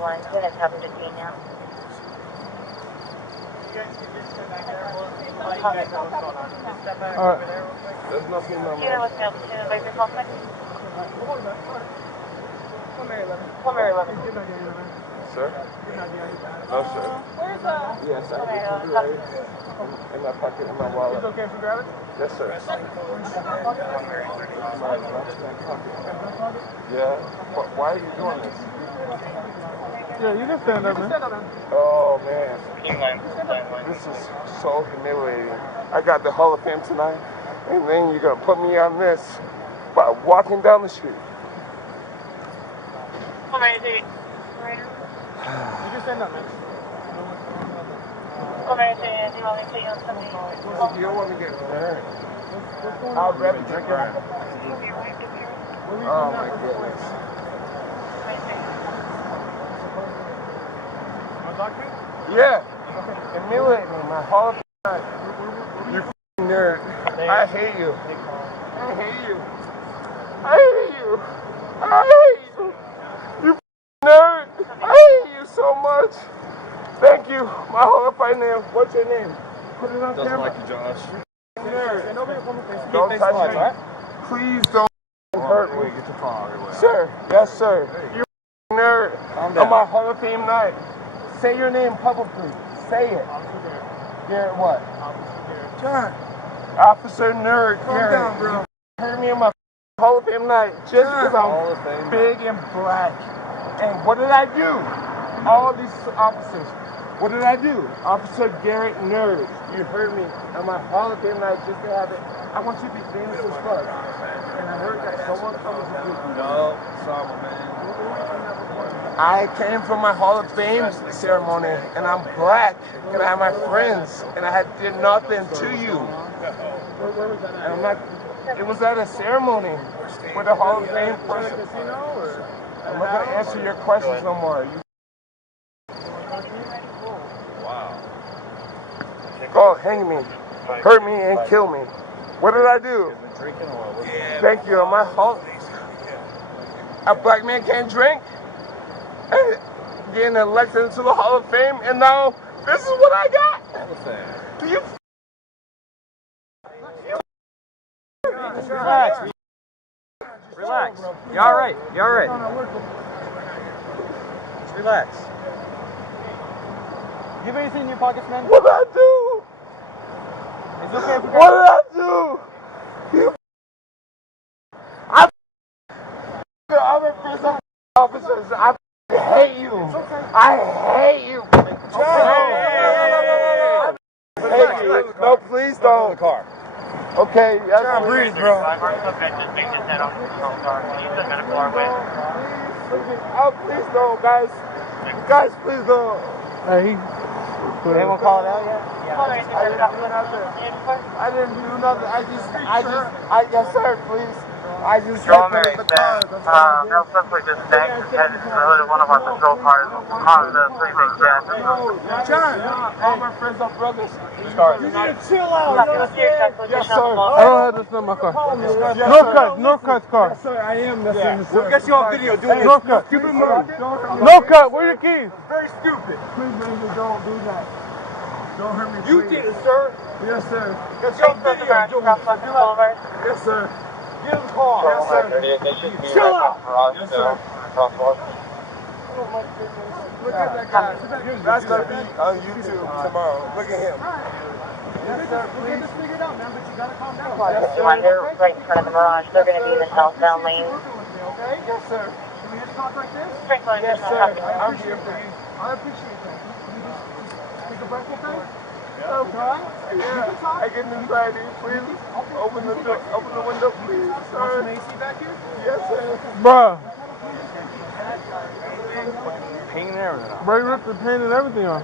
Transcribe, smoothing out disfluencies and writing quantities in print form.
1. Units have to be now. Alright. There's nothing on Unit was mailed to Viper Complex. Plumber 11. Sir? No, sir. Where's the... Yes, I have the computer in my pocket, in my wallet. It's okay if you grab it? Yes, sir. Yeah. Why are you doing this? Yeah, you can stand up, man. Oh, man. This is so humiliating. I got the Hall of Fame tonight, and then you're going to put me on this by walking down the street. Plumber 8. You can stand up, man. Plumber 8, do you want me to put you on something? You don't want to get burned. I'll grab a drink. Oh, my goodness. Yeah. Humiliate me, my Hall of Fame. You f***ing nerd. I hate you. I hate you. I hate you. I hate you. You f***ing nerd. I hate you so much. Thank you. My Hall of Fame name. What's your name? Put it on Doesn't camera. like you, Josh. Nerd. Don't touch me. right? Please don't hurt me. Get your phone everywhere. Sir. Yes, sir. You f***ing nerd. Calm down. On my Hall of Fame night. Say your name publicly. Say it. Garrett what? John. Officer Nerd. Calm Garrett. down, bro. You heard me on my Hall of Fame night just because I'm big and black. And what did I do? All these officers. What did I do? Officer Garrett Nerd. You heard me on my Hall of Fame night just to have it. I want you to be famous as fuck. And I heard that someone comes with you. No, sorry, man. I came from my Hall of Fame ceremony, and I'm black, and I have my friends, and I did nothing to you. And I'm not. It was at a ceremony with a Hall of Fame person. I'm not gonna answer your questions no more. Wow. Go hang me, hurt me, and kill me. What did I do? Drinking or what? Thank you. On my Hall. A black man can't drink. Getting elected into the Hall of Fame, and now this is what I got. Hall of Fame. You Relax. Relax. You all right? You all right? Just relax. You have anything in your pockets, man? What did I do? Is it okay if we What did I do? You the other prison officers. I hate you. I hate you. I hate you. No, please don't. The car. Okay, that's John, breathe, bro. Oh, please don't, guys. Guys, please don't. Hey, anyone call it out yet? I didn't do nothing. Yes, sir, please. I just Jon hit the car. no suspect is next and headed to the hood of one of our patrol cars on the 3-big jet. John, all my friends are brothers. you need to chill out. You understand? Yes, sir. I don't have this in my car. Northcut's car. Yes, sir, I am. That's in the We'll get you on video doing this. Northcut. Stupid move. Northcut, where are your keys? Very stupid. Please, baby, don't do that. Don't hurt me, You please. did it, sir. Yes, sir. Get your video doing it. Yes, sir. Get in the car. Yes, sir. Chill out. Yes, sir. Look at that guy. That's going to be on YouTube tomorrow. Look at him. Yes, sir. Please. Get this figured out, man, but you gotta calm down. They're right in front of the Mirage. They're going to be in the southbound lane. Okay? Yes, sir. Can we hit the talk like this? Sprinkler Yes, additional sir. traffic. I'm here for you. I appreciate that. Can you just take a breath, okay? Okay. Yeah. I get anxiety. Please open the door. Open the window, please, sir. Some AC back here? Yes, sir. Bruh. Pain and everything. Bro, you ripped the paint and everything off.